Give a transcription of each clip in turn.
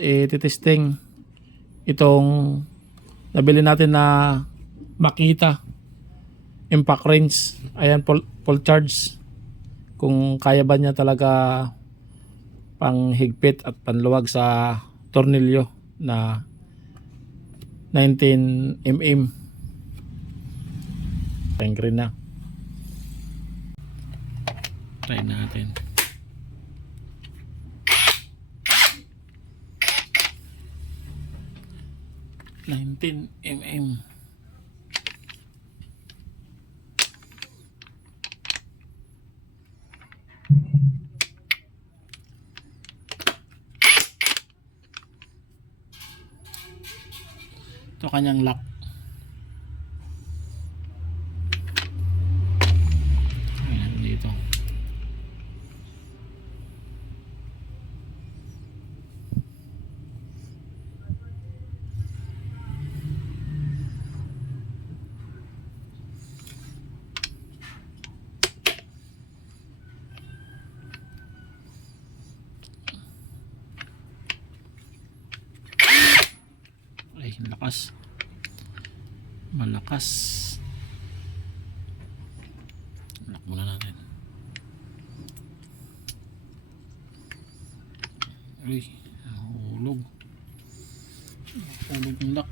Titesting itong nabili natin na Makita impact range. Ayan, full charge, kung kaya ba niya talaga pang higpit at panluwag sa tornilyo na 19mm. Green na. Try natin. $19mm. Ito kanyang lock. Ayan dito. Ay, lakas. Malakas. Lock muna natin. Ay, hulog. Hulog yung lock.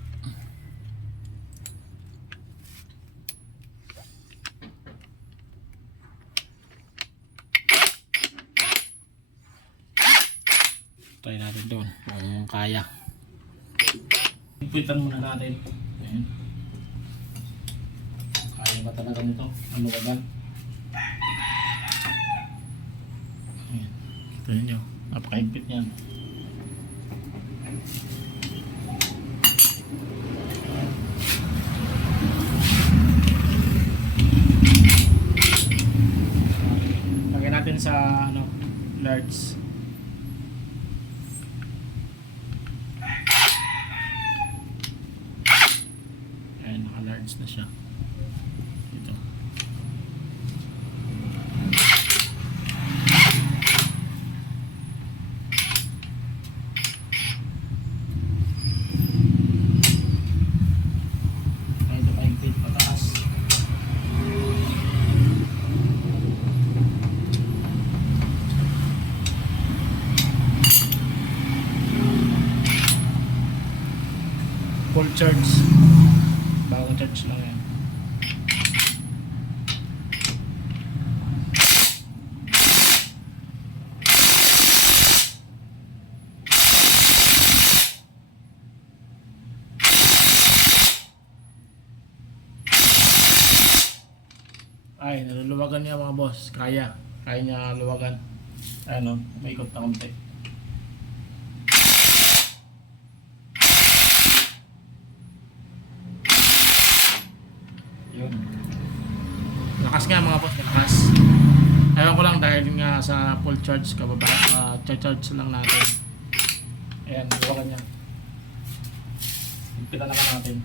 Try natin doon kung kaya. Higpitan muna natin. Ayan. Kaya ba talaga nito? Ano ba ba? Ayan. Kita nyo. Napakahigpit niyan. Lagyan natin sa large. Naka-large na siya. Ito. Ito kahigpit pataas. Full charge. Bagong charge lang yan. Ay, naluluwagan niya mga boss. Kaya niya luwagan. Ano, may ikot na konti. Yun. Lakas nga mga boss, lakas. Ayaw ko lang dahil nga sa full charge kababa, charge lang natin. Ayan, luwagan niya. Higpitan naman natin.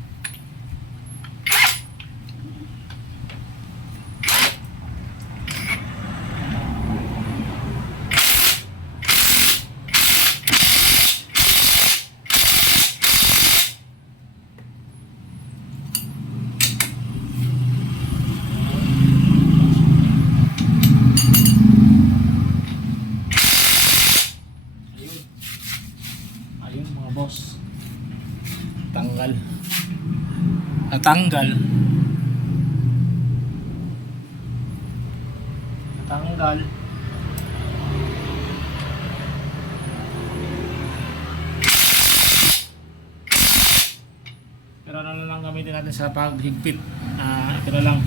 Ayun mga boss, natanggal pero ano lang gamitin natin sa paghigpit. Ito na lang,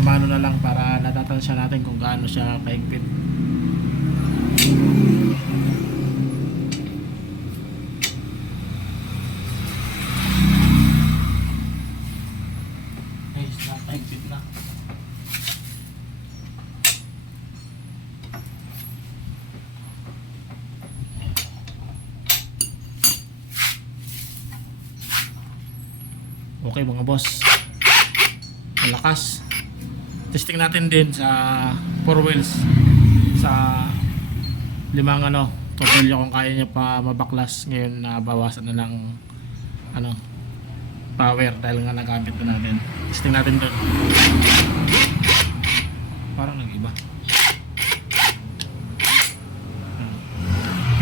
mano na lang para natatansya natin kung gaano siya kahigpit. Higpit na. Okay mga boss, malakas. Testing natin din sa 4 wheels sa 5 tornilyo kung kaya niya pa mabaklas. Ngayon bawasan na lang ano, power dahil nga nagamit na natin. Testing natin doon. Parang nag-iba.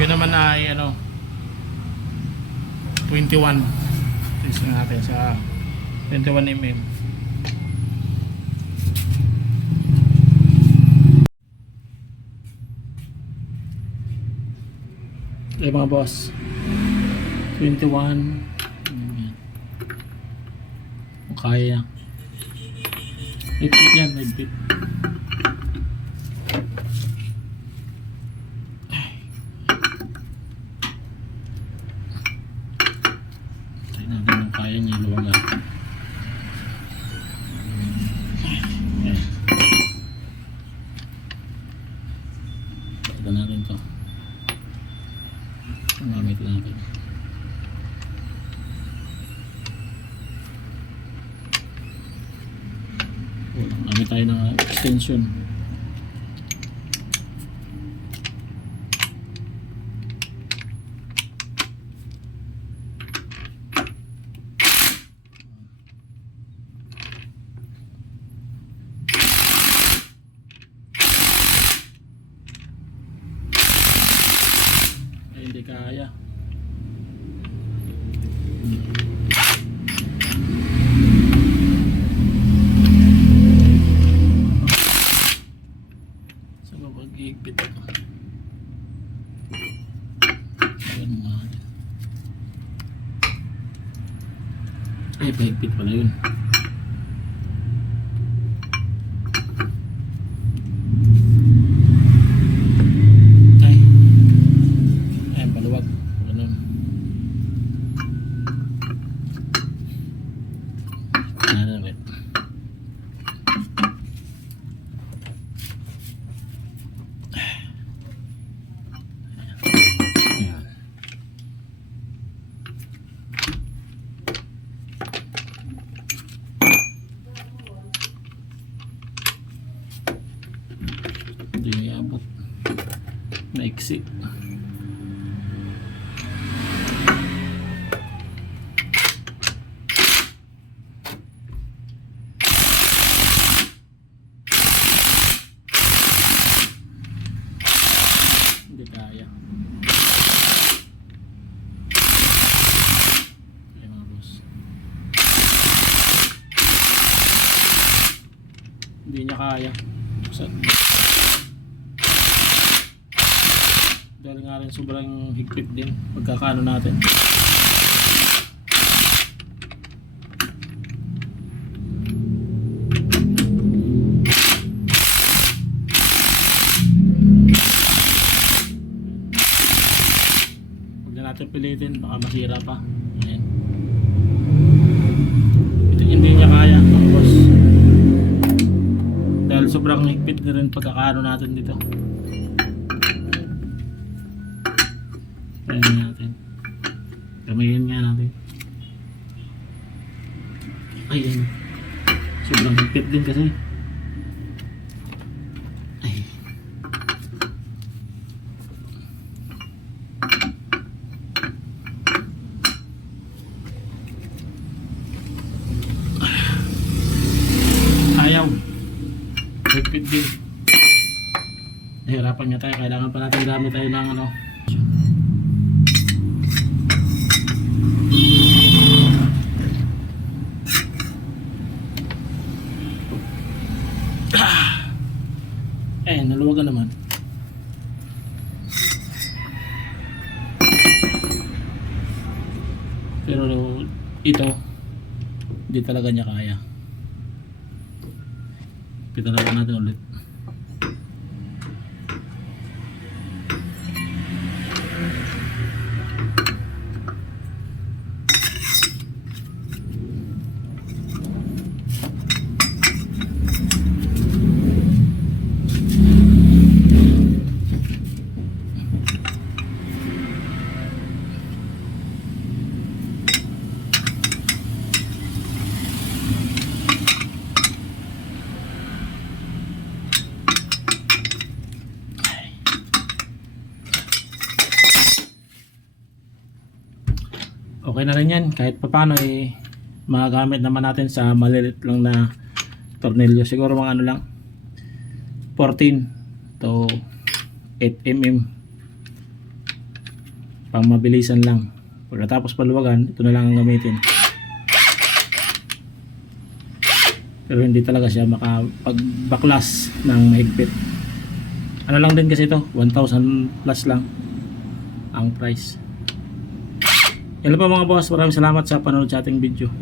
Yun naman ay ano, 21. Testing natin sa 21 mm. Okay mga boss, 21. Kung kaya, higpit yan, higpit. Try natin kung kaya niya iluwagan. Ito natin to. Gamit natin. Gamit tayo ng extension. Hindi kaya. Sa mapag-higpit ako. Ayan nga. Ay, pahigpit pala yun. Hindi niya abot. Maiksi. Hindi kaya. Ay mga boss. Hindi niya kaya. Dahil nga rin sobrang higpit din pagkakaano natin. Huwag na natin pilitin, baka masira pa. Ayan. Ito hindi niya kaya mga boss. Dahil sobrang higpit na rin pagkakaano natin dito. Kaya natin. Kamayin nga natin. Ayan. Sobrang higpit din kasi. Ay. Ayaw. Higpit din. Nahirapan nga tayo. Kailangan pa natin gamit tayo ng ano. Naluwagan naman. Pero ito hindi talaga niya kaya. Pitalagan natin ulit. Okay na rin yan, kahit papano eh magagamit naman natin sa malilit lang na tornilyo, siguro mga ano lang 14 to 8 mm, pang mabilisan lang. Pagkatapos paluwagan, ito na lang ang gamitin. Pero hindi talaga siya makapagbaklas ng mahigpit. Ano lang din kasi ito, 1,000 plus lang ang price. Yan lang po mga boss, maraming salamat sa panonood sa ating video.